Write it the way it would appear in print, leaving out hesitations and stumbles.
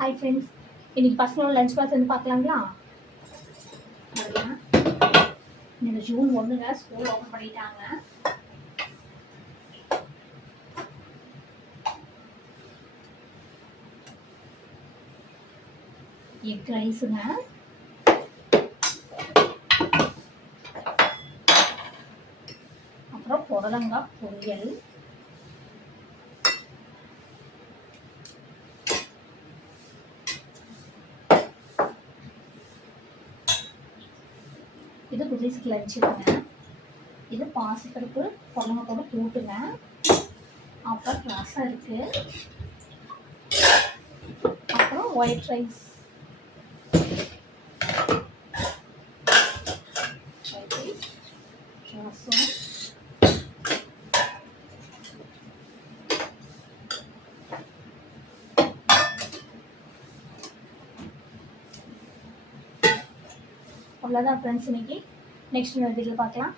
Hi friends, இன்னைக்கு பசங்களோட lunch box வந்து பார்க்கலாங்களா? இன்னைக்கு ஜூன் 1 ஸ்கூல் ஓப்பன் பண்ணிட்டாங்க. எக் ரைஸுங்க, அப்புறம் புடலங்காய் பொரியல், இது புதுசுக்கு லஞ்சுங்க. இது பாசிப்பருப்பு புடலங்காய் போட்டு கூட்டுங்க. அப்புறம் ரசம் இருக்கு, அப்புறம் ஒயிட் ரைஸ், ரசம், அவ்வளோதான் ஃப்ரெண்ட்ஸ். இன்னைக்கு நெக்ஸ்ட் வீடியோ பார்க்கலாம்.